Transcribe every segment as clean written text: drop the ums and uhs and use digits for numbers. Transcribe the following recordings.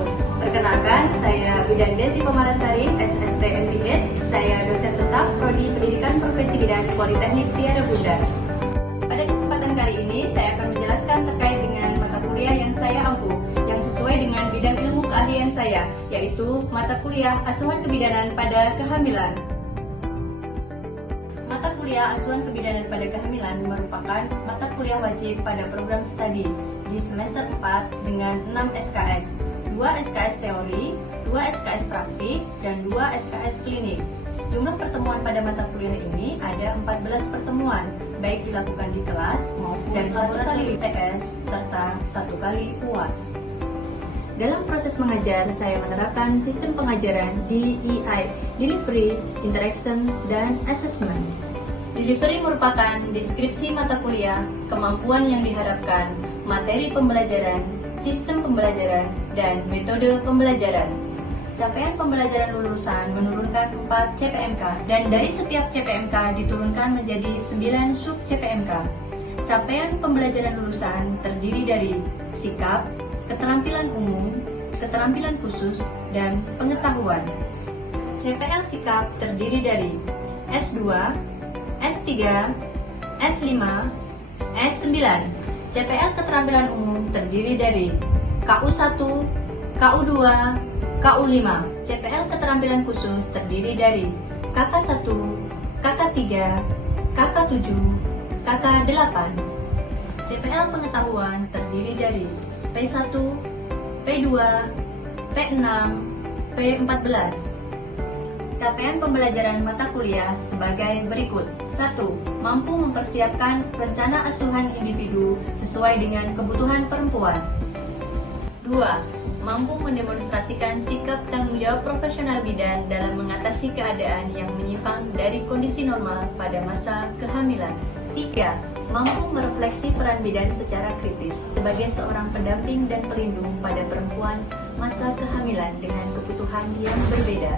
wabarakatuh. Perkenalkan, saya Bidan Desi Pemarasari, SST MPH. Saya dosen tetap Prodi Pendidikan Profesi Bidan Politeknik Tiara Bunda. Pada kesempatan kali ini, saya akan menjelaskan terkait dengan mata kuliah yang saya ampuh, yang sesuai dengan bidang ilmu keahlian saya, yaitu mata kuliah Asuhan Kebidanan pada Kehamilan. Mata kuliah Asuhan Kebidanan pada Kehamilan merupakan mata kuliah wajib pada program studi di semester 4 dengan 6 SKS, 2 SKS teori, 2 SKS praktik, dan 2 SKS klinik. Jumlah pertemuan pada mata kuliah ini ada 14 pertemuan, baik dilakukan di kelas maupun 1 kali UTS serta 1 kali UAS. Dalam proses mengajar, saya menerapkan sistem pengajaran DEI, Delivery, Interaction, dan Assessment. Delivery merupakan deskripsi mata kuliah, kemampuan yang diharapkan, materi pembelajaran, sistem pembelajaran, dan metode pembelajaran. Capaian pembelajaran lulusan menurunkan 4 CPMK, dan dari setiap CPMK diturunkan menjadi 9 sub CPMK. Capaian pembelajaran lulusan terdiri dari sikap, keterampilan umum, keterampilan khusus, dan pengetahuan. CPL sikap terdiri dari S2, S3, S5, S9. CPL keterampilan umum terdiri dari KU1, KU2, KU5. CPL keterampilan khusus terdiri dari KK1, KK3, KK7, KK8. CPL pengetahuan terdiri dari P1, P2, P6, P14. Capaian pembelajaran mata kuliah sebagai berikut. 1. Mampu mempersiapkan rencana asuhan individu sesuai dengan kebutuhan perempuan. 2. Mampu mendemonstrasikan sikap tanggung jawab profesional bidan dalam mengatasi keadaan yang menyimpang dari kondisi normal pada masa kehamilan. 3. Mampu merefleksi peran bidan secara kritis sebagai seorang pendamping dan pelindung pada perempuan masa kehamilan dengan kebutuhan yang berbeda.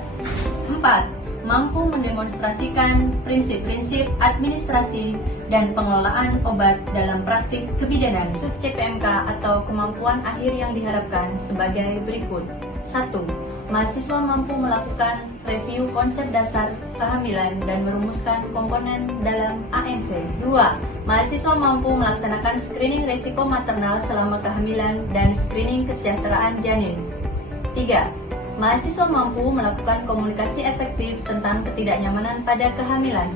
4. Mampu mendemonstrasikan prinsip-prinsip administrasi dan pengelolaan obat dalam praktik kebidanan sub CPMK atau kemampuan akhir yang diharapkan sebagai berikut. 1. Mahasiswa mampu melakukan review konsep dasar kehamilan dan merumuskan komponen dalam ANC. 2. Mahasiswa mampu melaksanakan screening risiko maternal selama kehamilan dan screening kesejahteraan janin. 3. Mahasiswa mampu melakukan komunikasi efektif tentang ketidaknyamanan pada kehamilan.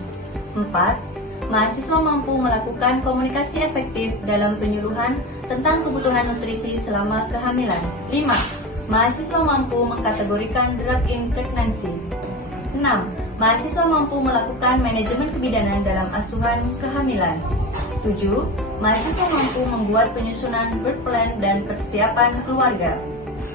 4. Mahasiswa mampu melakukan komunikasi efektif dalam penyuluhan tentang kebutuhan nutrisi selama kehamilan. 5. Mahasiswa mampu mengkategorikan drug in pregnancy. 6. Mahasiswa mampu melakukan manajemen kebidanan dalam asuhan kehamilan. 7. Mahasiswa mampu membuat penyusunan birth plan dan persiapan keluarga.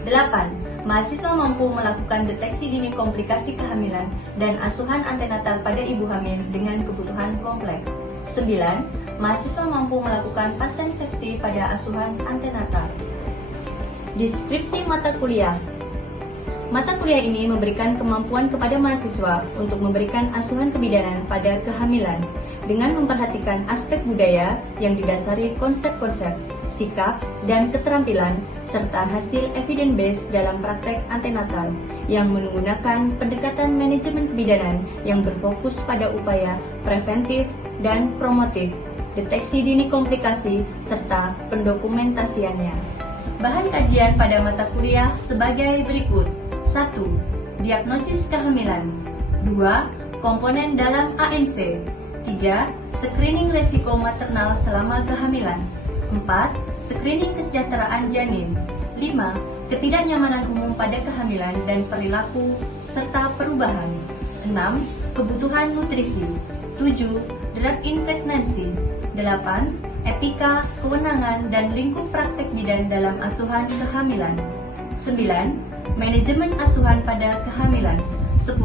8. Mahasiswa mampu melakukan deteksi dini komplikasi kehamilan dan asuhan antenatal pada ibu hamil dengan kebutuhan kompleks. 9. Mahasiswa mampu melakukan patient safety pada asuhan antenatal. Deskripsi mata kuliah. Mata kuliah ini memberikan kemampuan kepada mahasiswa untuk memberikan asuhan kebidanan pada kehamilan dengan memperhatikan aspek budaya yang didasari konsep-konsep, sikap, dan keterampilan serta hasil evidence-based dalam praktek antenatal yang menggunakan pendekatan manajemen kebidanan yang berfokus pada upaya preventif dan promotif, deteksi dini komplikasi, serta pendokumentasiannya. Bahan kajian pada mata kuliah sebagai berikut. 1. Diagnosis kehamilan. 2. Komponen dalam ANC. 3. Screening resiko maternal selama kehamilan. 4. Screening kesejahteraan janin. 5. Ketidaknyamanan umum pada kehamilan dan perilaku serta perubahan. 6. Kebutuhan nutrisi. 7. Drug in pregnancy. 8. Etika, kewenangan, dan lingkup praktek bidan dalam asuhan kehamilan. 9. Manajemen asuhan pada kehamilan. 10.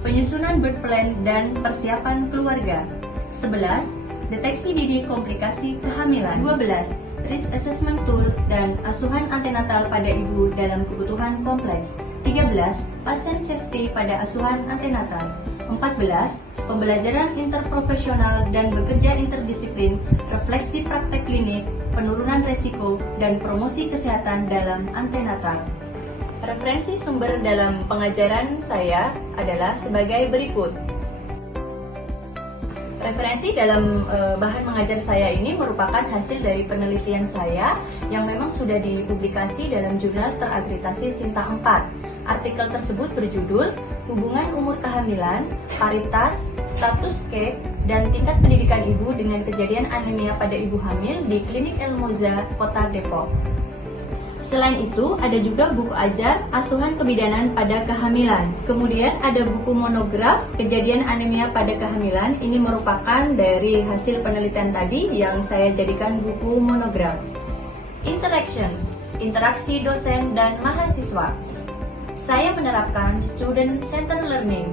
Penyusunan birth plan dan persiapan keluarga. 11. Deteksi dini komplikasi kehamilan. 12. Risk Assessment Tools dan asuhan antenatal pada ibu dalam kebutuhan kompleks. 13. Patient safety pada asuhan antenatal. 14. Pembelajaran interprofesional dan bekerja interdisiplin, refleksi praktek klinik, penurunan resiko, dan promosi kesehatan dalam antenatal. Referensi sumber dalam pengajaran saya adalah sebagai berikut. Referensi dalam bahan mengajar saya ini merupakan hasil dari penelitian saya yang memang sudah dipublikasi dalam jurnal terakreditasi Sinta 4. Artikel tersebut berjudul Hubungan Umur Kehamilan, Paritas, Status K, dan Tingkat Pendidikan Ibu dengan Kejadian Anemia pada Ibu Hamil di Klinik El Moza, Kota Depok. Selain itu, ada juga buku ajar asuhan kebidanan pada kehamilan. Kemudian ada buku monograf kejadian anemia pada kehamilan. Ini merupakan dari hasil penelitian tadi yang saya jadikan buku monograf. Interaksi dosen dan mahasiswa. Saya menerapkan student-centered learning,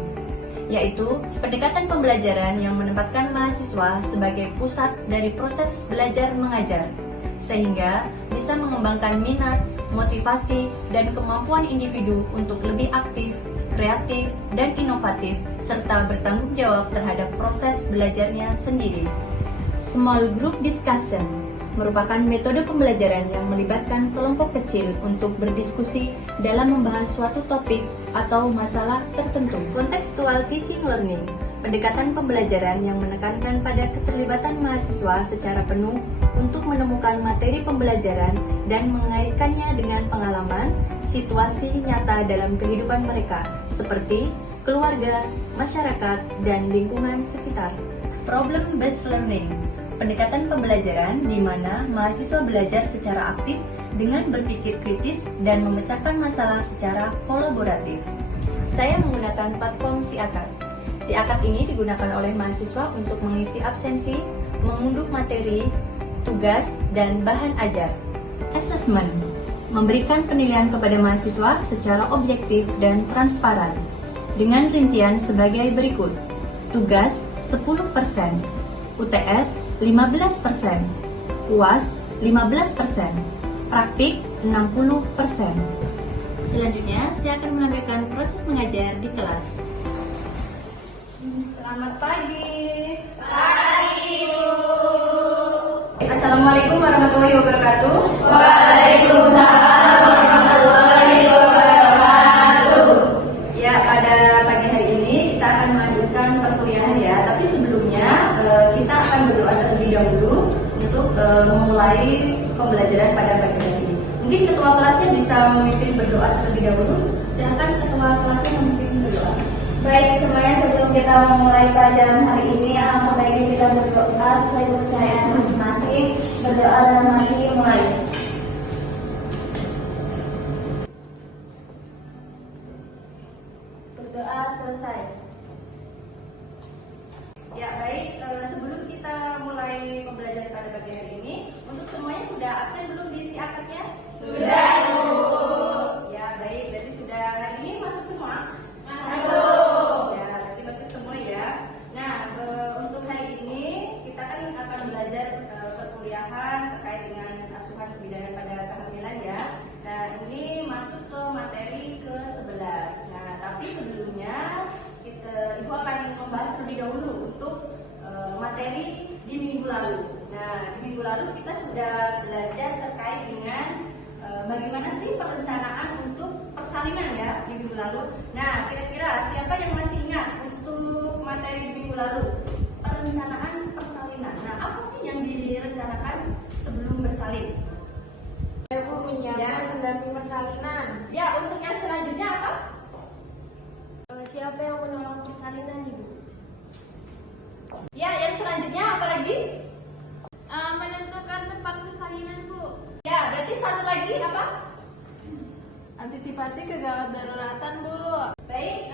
yaitu pendekatan pembelajaran yang menempatkan mahasiswa sebagai pusat dari proses belajar mengajar, sehingga bisa mengembangkan minat, motivasi, dan kemampuan individu untuk lebih aktif, kreatif, dan inovatif, serta bertanggung jawab terhadap proses belajarnya sendiri. Small group discussion merupakan metode pembelajaran yang melibatkan kelompok kecil untuk berdiskusi dalam membahas suatu topik atau masalah tertentu. Contextual teaching learning, pendekatan pembelajaran yang menekankan pada keterlibatan mahasiswa secara penuh untuk menemukan materi pembelajaran dan mengaitkannya dengan pengalaman, situasi nyata dalam kehidupan mereka, seperti keluarga, masyarakat, dan lingkungan sekitar. Problem-based learning, pendekatan pembelajaran di mana mahasiswa belajar secara aktif dengan berpikir kritis dan memecahkan masalah secara kolaboratif. Saya menggunakan platform SIAKAT. SIAKAT ini digunakan oleh mahasiswa untuk mengisi absensi, mengunduh materi, tugas, dan bahan ajar. Assessment, memberikan penilaian kepada mahasiswa secara objektif dan transparan, dengan rincian sebagai berikut. Tugas 10%, UTS 15%, UAS 15%, praktik 60%. Selanjutnya, saya akan menampilkan proses mengajar di kelas. Selamat pagi. Pagi, Bu. Assalamualaikum warahmatullahi wabarakatuh. Waalaikumsalam warahmatullahi wabarakatuh. Ya, pada pagi hari ini kita akan melanjutkan perkuliahan ya. Tapi sebelumnya kita akan berdoa terlebih dahulu untuk memulai pembelajaran pada pagi hari ini. Mungkin ketua kelasnya bisa memimpin berdoa terlebih dahulu. Silakan ketua kelasnya memimpin berdoa. Baik, semuanya sebelum kita memulai pelajaran hari ini, alangkah baiknya kita berdoa sesuai kepercayaan masing-masing. Berdoa dalam hati, mulai. Berdoa selesai. Ya baik, sebelum kita mulai pembelajaran pada pagi hari ini, untuk semuanya sudah absen belum di SIAKAT-nya? Sudah, Bu. Ya baik, berarti sudah hari ini masuk semua? Masuk. Ya, berarti masuk semua ya. Nah, untuk hari ini kita kan akan belajar perkuliahan terkait dengan asuhan kebidanan pada kehamilan ya. Nah, ini masuk ke materi ke-11. Nah, tapi sebelumnya Ibu akan membahas terlebih dahulu untuk materi di minggu lalu. Nah, di minggu lalu kita sudah belajar terkait dengan bagaimana sih perencanaan untuk persalinan ya di minggu lalu. Nah, kira-kira siapa yang masih ingat untuk materi di minggu lalu? Perencanaan persalinan. Nah, apa sih yang direncanakan sebelum bersalin? Ibu menyiapkan pendamping persalinan. Ya, untuk yang selanjutnya apa? Siapa yang menolak persalinan, Ibu? Ya, yang selanjutnya apa lagi? Menentukan tempat persalinan, Bu. Ya, berarti satu lagi apa? Antisipasi kegawat daruratan, Bu. Baik,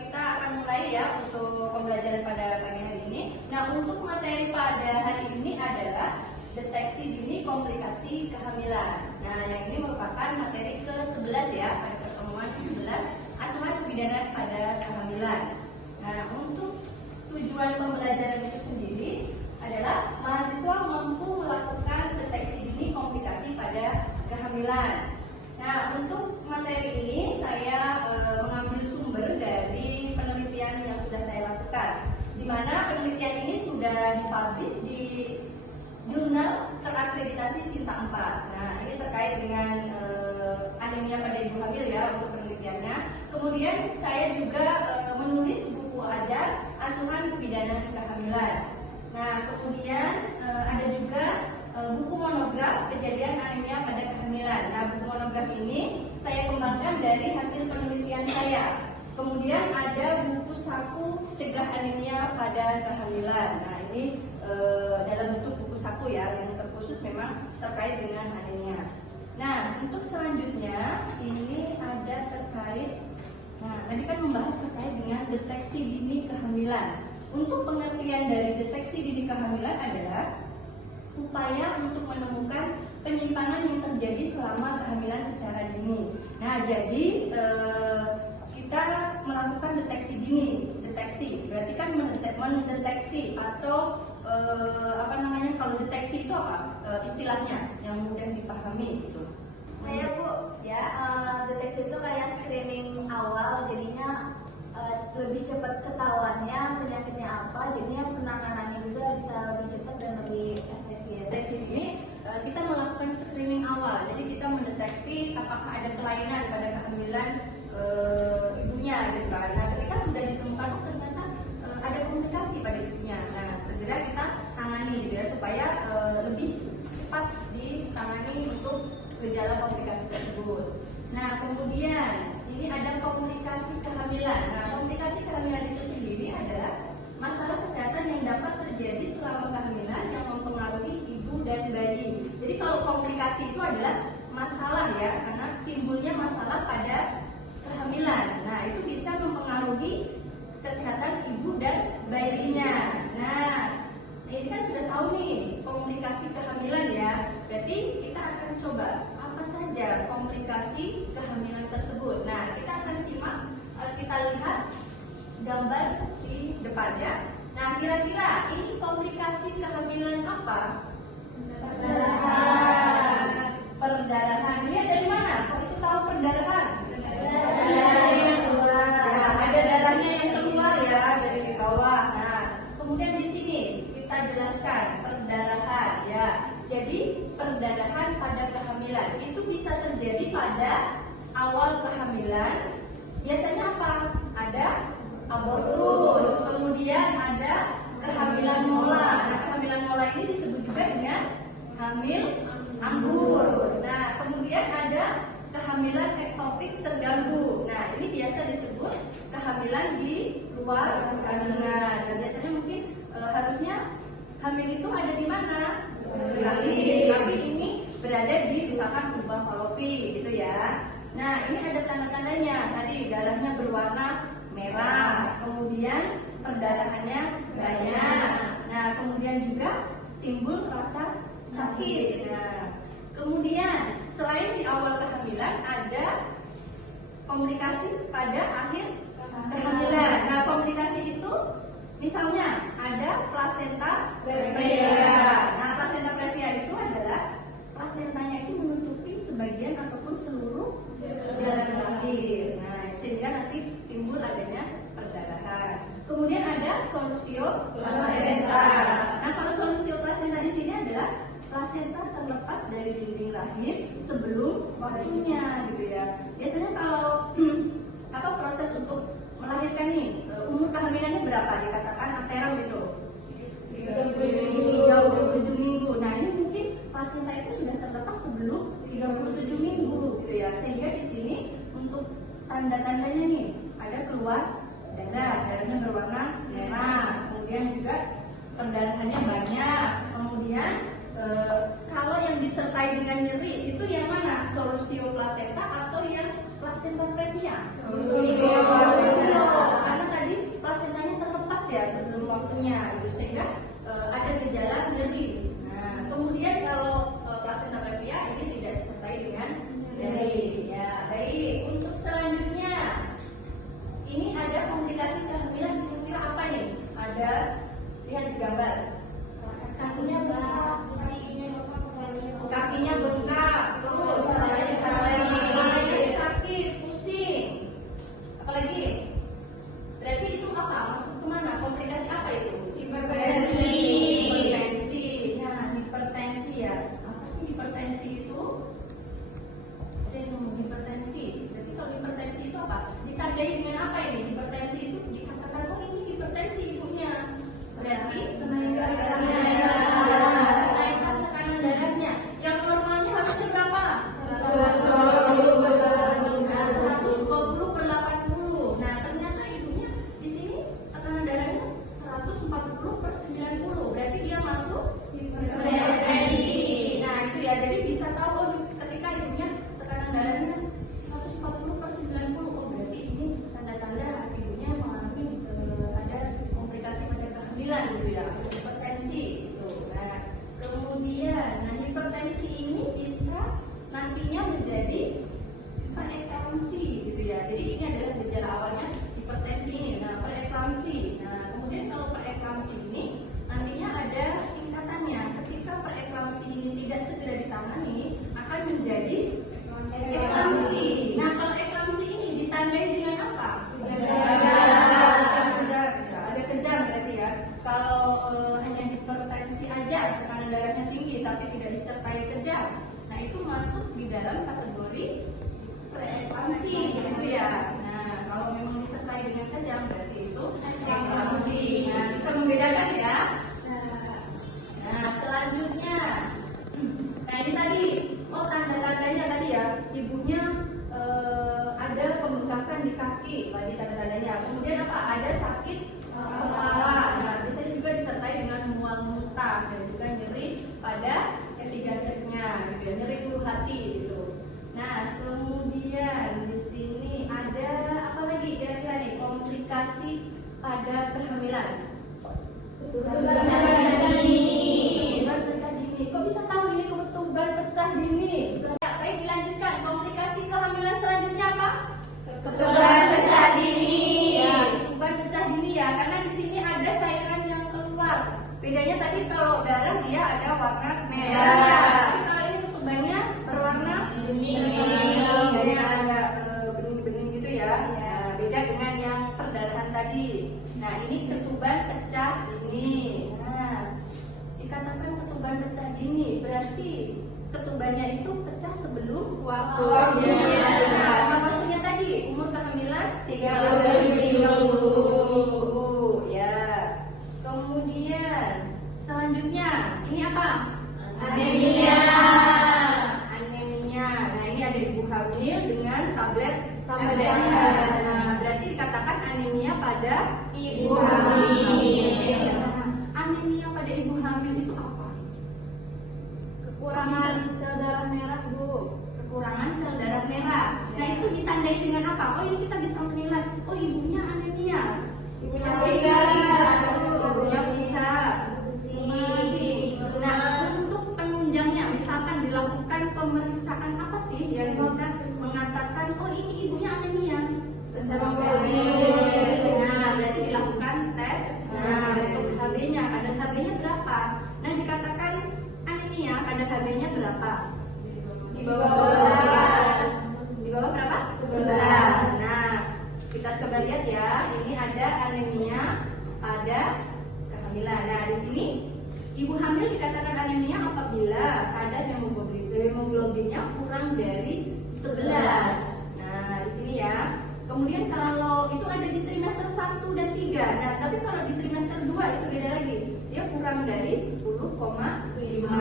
kita akan mulai ya untuk pembelajaran pada pagi hari ini. Nah, untuk materi pada hari ini adalah deteksi dini komplikasi kehamilan. Nah, yang ini merupakan materi ke-11 ya, pada pertemuan ke-11, asuhan kebidanan pada kehamilan. Nah, untuk tujuan pembelajaran itu sendiri adalah mahasiswa mampu melakukan deteksi dini komplikasi pada kehamilan. Nah, untuk materi ini saya mengambil sumber dari penelitian yang sudah saya lakukan, di mana penelitian ini sudah dipublish di jurnal terakreditasi Sinta 4. Nah, ini terkait dengan anemia pada ibu hamil ya. kemudian saya juga menulis buku ajar asuhan kebidanan kehamilan. Nah, kemudian ada juga buku monograf kejadian anemia pada kehamilan. Nah, buku monograf ini saya kembangkan dari hasil penelitian saya. Kemudian ada buku saku cegah anemia pada kehamilan. Nah, ini dalam bentuk buku saku ya, yang terkhusus memang terkait dengan anemia. Nah, untuk selanjutnya ini ada terkait, nah tadi kan membahas terkait dengan deteksi dini kehamilan. Untuk pengertian dari deteksi dini kehamilan adalah upaya untuk menemukan penyimpangan yang terjadi selama kehamilan secara dini. Nah, jadi kita melakukan deteksi dini. Deteksi berarti kan mendeteksi atau kalau deteksi itu apa istilahnya yang mudah dipahami gitu. Saya Bu, ya deteksi itu kayak screening awal, jadinya lebih cepat ketahuannya penyakitnya apa, jadinya penanganannya juga bisa lebih cepat dan lebih efisien. Deteksi ini kita melakukan screening awal, jadi kita mendeteksi apakah ada kelainan pada kehamilan ibunya gitu kan. Nah, ketika sudah ditemukan ternyata ada komplikasi pada ibunya, nah segera kita tangani gitu ya, supaya lebih cepat ditangani untuk gejala komplikasi tersebut. Nah, kemudian ini ada komplikasi kehamilan. Nah, komplikasi kehamilan itu sendiri adalah masalah kesehatan yang dapat terjadi selama kehamilan yang mempengaruhi ibu dan bayi. Jadi kalau komplikasi itu adalah masalah ya, karena timbulnya masalah pada kehamilan. Nah, itu bisa mempengaruhi kesehatan ibu dan bayinya. Nah, ini kan sudah tahu nih komplikasi kehamilan ya. Berarti kita akan coba apa saja komplikasi kehamilan tersebut. Nah, kita akan simak, kita lihat gambar di depannya. Nah, kira-kira ini komplikasi kehamilan apa? Perdarahan. Lihat dari mana? Kok itu tahu perdarahan? Ada darahnya yang keluar ya dari bawah. Nah, kemudian di sini kita jelaskan perdarahan ya. Jadi perdarahan pada kehamilan itu bisa terjadi pada awal kehamilan. Biasanya apa? Ada abortus, kemudian ada kehamilan mola. Nah, kehamilan mola ini disebut juga dengan hamil anggur. Nah, kemudian ada kehamilan ektopik terganggu. Nah, ini biasa disebut kehamilan di luar kandungan. Nah, biasanya mungkin harusnya hamil itu ada di mana? Tapi ini berada di misalkan lubang falopi gitu ya. Nah, ini ada tanda-tandanya. Tadi darahnya berwarna merah, kemudian perdarahannya banyak. Nah, kemudian juga timbul rasa sakit. Nah, kemudian selain di awal kehamilan ada komplikasi pada akhir kehamilan. Nah, komplikasi itu misalnya ada plasenta previa. Nah, plasenta previa itu adalah plasentanya itu menutupi sebagian ataupun seluruh jalan lahir. Nah, sehingga nanti timbul adanya perdarahan. Kemudian ada solusio plasenta. Nah, kalau solusio plasenta di sini adalah plasenta terlepas dari dinding rahim sebelum waktunya gitu ya. Biasanya kalau proses untuk melahirkan nih, umur kehamilannya berapa? Dikatakan anterum itu 37 minggu. Nah, ini mungkin plasenta itu sudah terlepas sebelum 37 minggu gitu ya. Sehingga di sini untuk tanda-tandanya nih ada keluar darahnya berwarna merah, kemudian juga perdarahannya banyak, kemudian kalau yang disertai dengan nyeri itu yang mana? Solusio plasenta atau yang plasenta previa? Solusio plasenta. Karena tadi plasentanya terlepas ya sebelum waktunya, gitu. Sehingga ada gejala nyeri. Nah, kemudian kalau plasenta previa ini tidak disertai dengan nyeri. Ya, baik. Untuk selanjutnya, ini ada komplikasi kehamilan kira-kira apa nih? Ada, lihat di gambar. Kakinya bengkak, terus sakit, pusing. Apa apa? Ditandai dengan apa ini? Hipertensi itu dikatakan oh ini hipertensi ibunya. Berarti kenaikan tekanan darahnya. Yang normalnya harusnya berapa? 120/80. Nah, ternyata ibunya di sini tekanan darahnya 140/90. Berarti dia masuk hipertensi. Nah, itu ya. Jadi bisa tahu oh, ketika ibunya tekanan darahnya 140/90. Oh, berarti ini tanda-tanda ibunya mengalami ada komplikasi pada kehamilan gitu ya. Hipertensi gitu. Nah, kemudian hipertensi ini bisa nantinya menjadi preeklamsi gitu ya. Jadi ini adalah gejala awalnya hipertensi ini. Nah, preeklamsi. Nah, kemudian kalau preeklamsi ini nantinya ada tingkatannya. Ketika preeklamsi ini tidak segera ditangani akan menjadi eklamsi. Nah, kalau eklamsi ini ditandai dengan apa? Kejang. Ada kejang berarti ya. Kalau hanya hipertensi aja tekanan darahnya tinggi tapi tidak disertai kejang, nah itu masuk di dalam kategori preeklamsi gitu ya. Nah, kalau memang disertai dengan kejang berarti itu eklamsi. Nah, bisa membedakan ya. Nah, selanjutnya, nah ini tadi, oh tanda-tandanya tadi ya, ibunya ada pembengkakan di kaki, tadi tanda-tandanya. Kemudian apa? Ada sakit kepala. Nah, biasanya juga disertai dengan mual muntah dan juga nyeri pada epigastriknya, gitu ya, nyeri ulu hati gitu. Nah, kemudian di sini ada apa lagi kira-kira nih komplikasi pada kehamilan? Ketuban pecah dini. Kok bisa tahu ini ketuban pecah dini? Ya, baik dilanjutkan. Komplikasi kehamilan selanjutnya apa? Ketuban pecah dini. Ya, ketuban pecah dini ya, karena di sini ada cairan yang keluar. Bedanya tadi kalau darah dia ada warna merah. Tapi kalau ini ketubannya berwarna bening. Jadi ada bening-bening gitu ya. Ya, beda dengan yang perdarahan tadi. Nah, ini ketuban pecah dini. Nah, dikatakan ketuban pecah dini berarti ketubannya itu pecah sebelum waktunya. Nah, waktunya tadi umur kehamilan 30 ya. Kemudian selanjutnya ini apa? Anemia. Anemia. Nah, ini ada ibu hamil dengan tablet MDR. Nah, berarti dikatakan anemia pada ibu hamil. Anemia pada ibu hamil itu apa? Kekurangan sel darah merah, Bu. Kekurangan sel darah merah. Nah, itu ditandai dengan apa? Oh, ini kita bisa menilai. Oh, ibunya anemia. Ibunya pucat. Nah, untuk penunjangnya, misalkan dilakukan pemeriksaan apa sih yang bisa mengatakan oh ini ibunya anemia? Nah, berarti dilakukan tes. Nah, untuk HB-nya, kadar HB-nya berapa? Nah, dikatakan anemia, kadar HB-nya berapa? Di bawah 11. Di bawah berapa? 11. Nah, kita coba lihat ya. Ini ada anemia pada kehamilan. Nah, di sini ibu hamil dikatakan anemia apabila kadar hemoglobinnya kurang dari 11. Nah, di sini ya. Kemudian kalau itu ada di trimester 1 dan 3. Nah, tapi kalau di trimester 2 itu beda lagi. Dia kurang dari 10,5.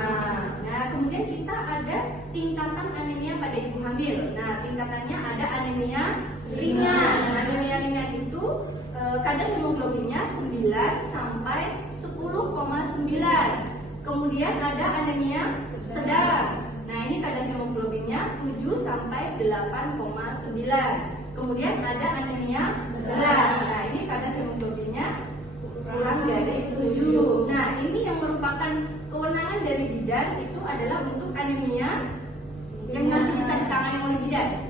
Nah, kemudian kita ada tingkatan anemia pada ibu hamil. Nah, tingkatannya ada anemia ringan. Anemia ringan itu kadar hemoglobinnya 9 sampai 10,9. Kemudian ada anemia sedang. Nah, ini kadar hemoglobinnya 7 sampai 8,9. Kemudian ada anemia berat. Nah, ini kadar hemoglobinnya kurang dari 7. Nah, ini yang merupakan kewenangan dari bidan itu adalah untuk anemia yang masih bisa ditangani oleh bidan.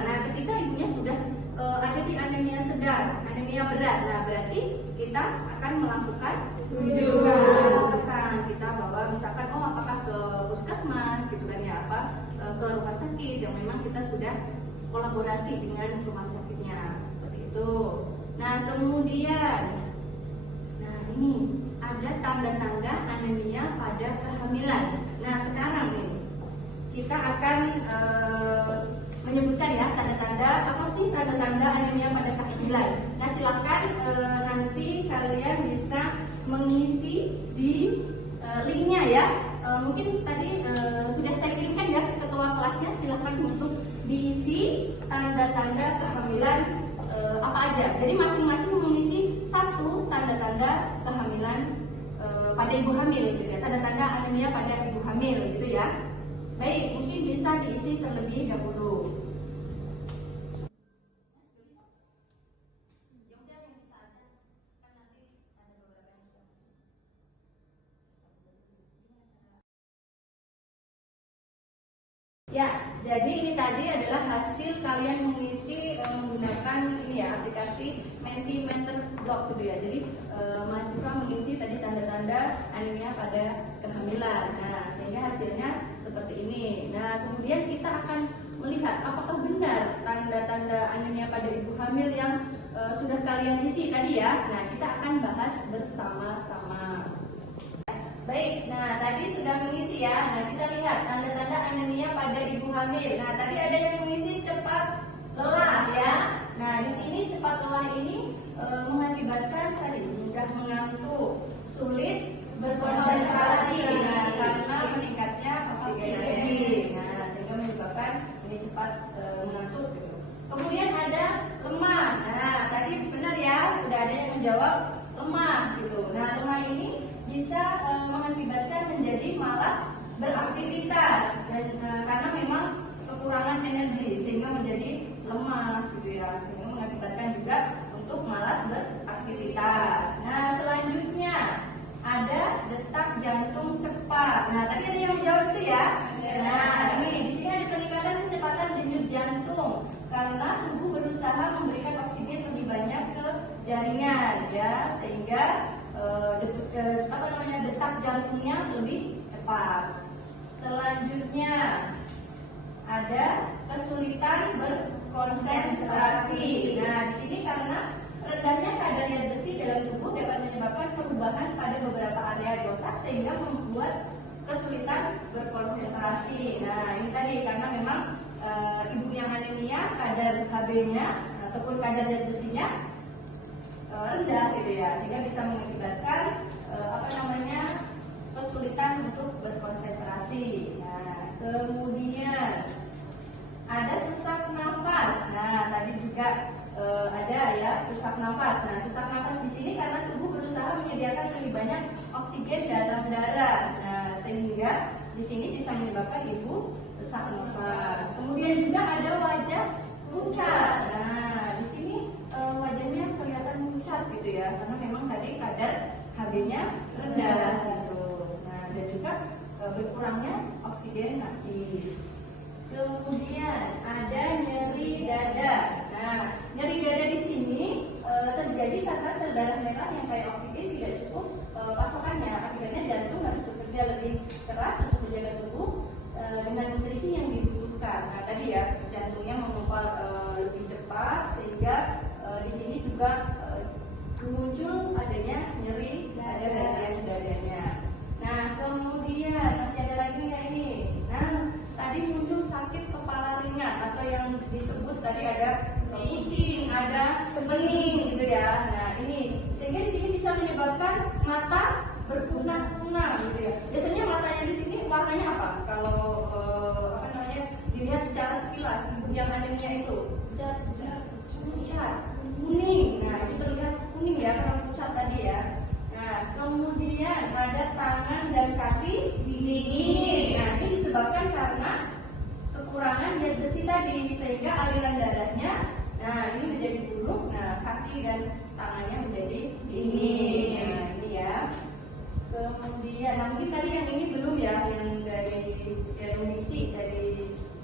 Nah, ketika ibunya sudah ada di anemia sedang, anemia berat, nah berarti kita akan melakukan rujukan. Kita bawa misalkan apakah ke puskesmas gitu kan ya, ke rumah sakit yang memang kita sudah kolaborasi dengan rumah sakitnya seperti itu. Nah, kemudian ini ada tanda-tanda anemia pada kehamilan. Nah, sekarang nih kita akan menyebutkan ya tanda kehamilan. Nah, silakan nanti kalian bisa mengisi di linknya ya. Mungkin tadi sudah saya kirimkan ya ke ketua kelasnya. Silakan untuk diisi tanda-tanda kehamilan apa aja. Jadi masing-masing mengisi satu tanda-tanda kehamilan pada ibu hamil gitu ya. Tanda-tanda anemia pada ibu hamil gitu ya. Baik, mungkin bisa diisi terlebih dahulu. Ya, jadi ini tadi adalah hasil kalian mengisi menggunakan ini ya aplikasi Mentimeter Block gitu ya. Jadi mahasiswa mengisi tadi tanda-tanda anemia pada kehamilan. Nah, sehingga hasilnya seperti ini. Nah, kemudian kita akan melihat apakah benar tanda-tanda anemia pada ibu hamil yang sudah kalian isi tadi ya. Nah, kita akan bahas bersama-sama. Baik, nah tadi sudah mengisi ya. Nah, kita lihat tanda-tanda anemia pada ibu hamil. Nah, tadi ada yang mengisi cepat lelah ya. Nah, di sini cepat lelah ini mengakibatkan tadi mudah mengantuk, sulit berkonsentrasi. Nah, karena meningkatnya oksigenasi. Nah, sehingga menyebabkan ini cepat mengantuk gitu. Kemudian ada lemah. Nah, tadi benar ya, sudah ada yang menjawab lemah gitu. Nah, lemah ini bisa mengakibatkan menjadi malas beraktivitas dan karena memang kekurangan energi sehingga menjadi lemah gitu ya, sehingga mengakibatkan juga untuk malas beraktivitas. Nah, selanjutnya ada detak jantung cepat. Nah, tadi ada yang menjawab itu ya. Nah, ini di sini ada peningkatan kecepatan denyut jantung karena tubuh berusaha memberikan oksigen lebih banyak ke jaringan ya, sehingga detak jantungnya lebih cepat. Selanjutnya ada kesulitan berkonsentrasi. Nah, di sini karena rendahnya kadar zat besi dalam tubuh dapat menyebabkan perubahan pada beberapa area di otak sehingga membuat kesulitan berkonsentrasi. Nah, ini tadi karena memang ibu yang anemia kadar Hb-nya ataupun kadar zat besinya rendah gitu ya, sehingga bisa mengakibatkan kesulitan untuk berkonsentrasi. Nah, kemudian ada sesak nafas. Nah, tadi juga ada ya sesak nafas. Nah, sesak nafas di sini karena tubuh berusaha menyediakan lebih banyak oksigen dalam darah. Nah, sehingga di sini bisa menyebabkan ibu sesak nafas. Kemudian juga ada wajah pucat. Nah, di sini wajahnya kelihatan pucat gitu ya, karena memang tadi kadar Hb-nya rendah gitu. Nah, dan juga berkurangnya oksigenasi. Kemudian ada nyeri dada. Nah, nyeri dada di sini terjadi karena sel darah merah yang kaya oksigen tidak cukup pasokannya. Akibatnya jantung harus bekerja lebih keras untuk menjaga tubuh dengan nutrisi yang dibutuhkan. Nah, tadi ya jantungnya memompa lebih cepat sehingga di sini juga muncul adanya nyeri pada bagian dadanya. Nah, kemudian masih ada lagi kayak ini. Nah, tadi muncul sakit kepala ringan atau yang disebut tadi ada pusing, ada pening gitu ya. Nah, ini sehingga di sini bisa menyebabkan mata berkunang-kunang gitu ya. Biasanya matanya di sini warnanya apa? Kalau dilihat secara sekilas ibu yang anemia itu pucat, kuning. Nah, itu terlihat kuning ya karena pucat tadi ya. Nah, kemudian pada tangan dan kaki dingin. Nah, ini disebabkan karena kekurangan zat besi tadi sehingga aliran darahnya ini menjadi buruk. Nah, kaki dan tangannya menjadi dingin. Nah, ini ya. Kemudian, mungkin tadi yang ini belum ya, yang dari kondisi dari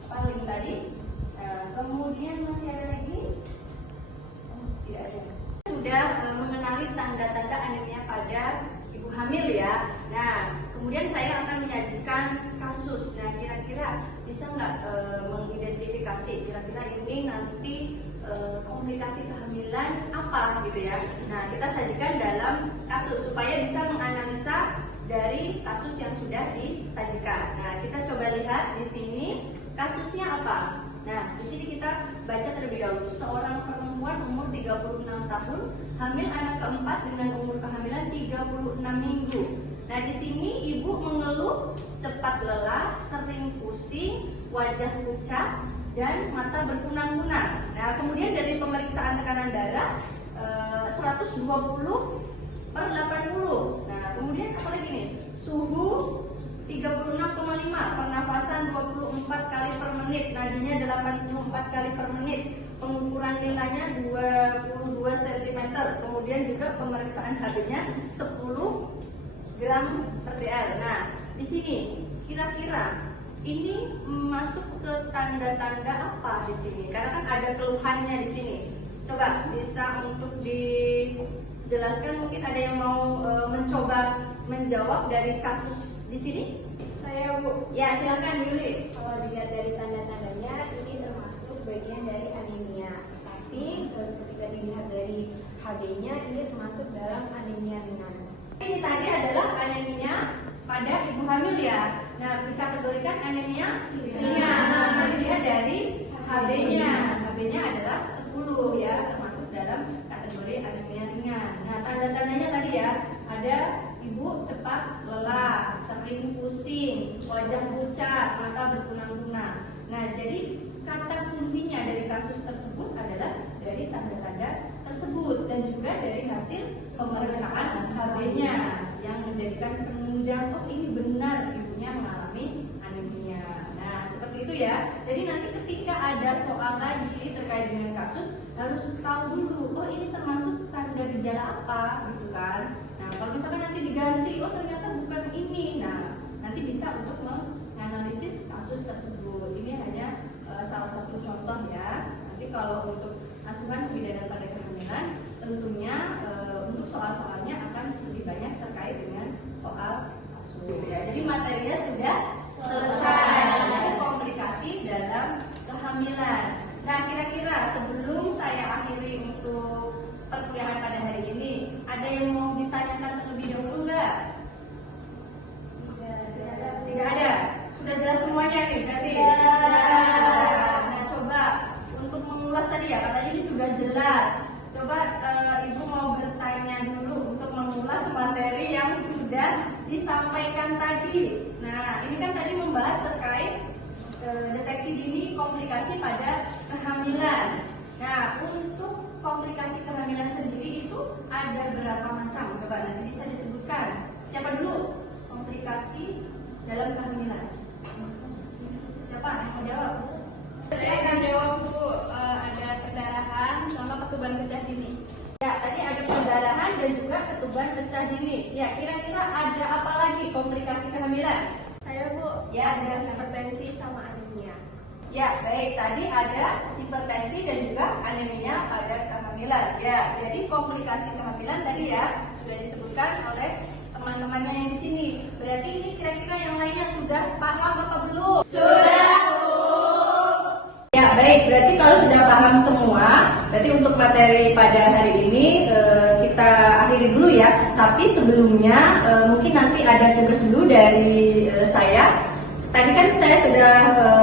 paling tadi. Nah, kemudian masih ada lagi? Tidak ada. Sudah mengenali tanda-tanda anemia pada ibu hamil ya. Nah, kemudian saya akan menyajikan kasus. Nah, kira-kira bisa nggak mengidentifikasi kira-kira ini nanti komplikasi kehamilan apa gitu ya. Nah, kita sajikan dalam kasus supaya bisa menganalisa dari kasus yang sudah disajikan. Nah, kita coba lihat di sini kasusnya apa. Nah, di sini kita baca terlebih dahulu. Seorang perempuan umur 36 tahun, hamil anak keempat dengan umur kehamilan 36 minggu. Nah, di sini ibu mengeluh cepat lelah, sering pusing, wajah pucat, dan mata berkunang-kunang. Nah, kemudian dari pemeriksaan tekanan darah 120/80. Nah, kemudian apa lagi nih? Suhu 36,5, pernafasan 24 kali per menit, nadinya 84 kali per menit, pengukuran nilainya 22 cm, kemudian juga pemeriksaan HB-nya 10 gram per dl. Nah, di sini kira-kira ini masuk ke tanda-tanda apa di sini? Karena kan ada keluhannya di sini. Coba bisa untuk dijelaskan, mungkin ada yang mau mencoba menjawab dari kasus di sini? Saya Bu. Ya, silakan Yuli. Kalau dilihat dari tanda-tandanya ini termasuk bagian dari anemia. Tapi ketika dilihat dari HB-nya ini termasuk dalam anemia ringan. Ini tadi adalah anemia pada ibu hamil ya. Nah, dikategorikan anemia ringan. Nah, dilihat dari HB-nya. HB-nya adalah 10 ya, termasuk dalam kategori anemia ringan. Nah, tanda-tandanya tadi ya, ada ibu cepat lelah, sering pusing, wajah pucat, mata berkunang-kunang. Nah, jadi kata kuncinya dari kasus tersebut adalah dari tanda-tanda tersebut dan juga dari hasil pemeriksaan HB-nya yang menjadikan penunjang, oh ini benar ibunya mengalami anemia. Nah, seperti itu ya. Jadi nanti ketika ada soal lagi terkait dengan kasus, harus tahu dulu, oh ini termasuk tanda gejala apa gitu kan. Nah, kalau misalkan nanti diganti, oh ternyata bukan ini, nah nanti bisa untuk menganalisis kasus tersebut. Ini hanya salah satu contoh ya. Nanti kalau untuk asuhan kebidanan pada kehamilan, tentunya untuk soal-soalnya akan lebih banyak terkait dengan soal asuh. Ya, jadi materinya sudah selesai. Jadi komplikasi dalam kehamilan. Nah, kira-kira sebelum saya akhiri untuk perkuliahan pada hari ini, ada yang mau ditanyakan terlebih dahulu nggak? Tidak ada. Sudah jelas semuanya nih berarti. Nah, coba untuk mengulas tadi ya, katanya ini sudah jelas. Coba ibu mau bertanya dulu untuk mengulas materi yang sudah disampaikan tadi. Nah, ini kan tadi membahas terkait deteksi dini komplikasi pada kehamilan. Nah, untuk komplikasi kehamilan sendiri itu ada berapa macam? Coba nanti bisa disebutkan. Siapa dulu? Komplikasi dalam kehamilan. Siapa yang mau jawab? Saya akan jawab Bu. Ada perdarahan sama ketuban pecah dini. Ya, tadi ada perdarahan dan juga ketuban pecah dini. Ya, kira-kira ada apa lagi komplikasi kehamilan? Saya Bu, Ya, ada hipertensi sama anemia. Ya, baik. Tadi ada hipertensi dan juga anemia pada kehamilan. Ya, jadi komplikasi kehamilan tadi ya sudah disebutkan oleh teman-temannya yang di sini. Berarti ini kira-kira yang lainnya sudah paham apa belum? Sudah Bu. Ya, baik. Berarti kalau sudah paham semua, berarti untuk materi pada hari ini kita akhiri dulu ya. Tapi sebelumnya mungkin nanti ada tugas dulu dari saya. Tadi kan saya sudah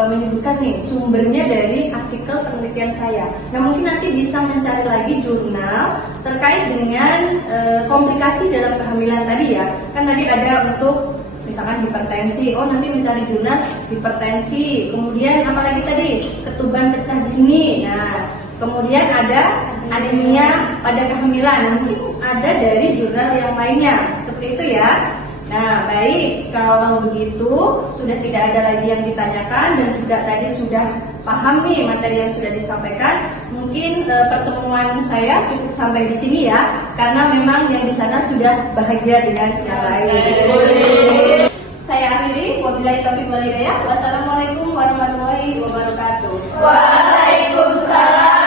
menyebutkan nih sumbernya dari artikel penelitian saya. Nah, mungkin nanti bisa mencari lagi jurnal terkait dengan komplikasi dalam kehamilan tadi ya. Kan tadi ada untuk misalkan hipertensi. Oh, nanti mencari jurnal hipertensi. Kemudian apa lagi tadi? Ketuban pecah dini. Nah, kemudian ada anemia pada kehamilan. Mungkin ada dari jurnal yang lainnya. Seperti itu ya. Nah, baik, kalau begitu sudah tidak ada lagi yang ditanyakan dan juga tadi sudah paham nih materi yang sudah disampaikan. Mungkin pertemuan saya cukup sampai di sini ya, karena memang yang di sana sudah bahagia dengan yang lain. Saya akhiri, wabillahi taufiq wal hidayah. Wassalamualaikum warahmatullahi wabarakatuh. Waalaikumsalam.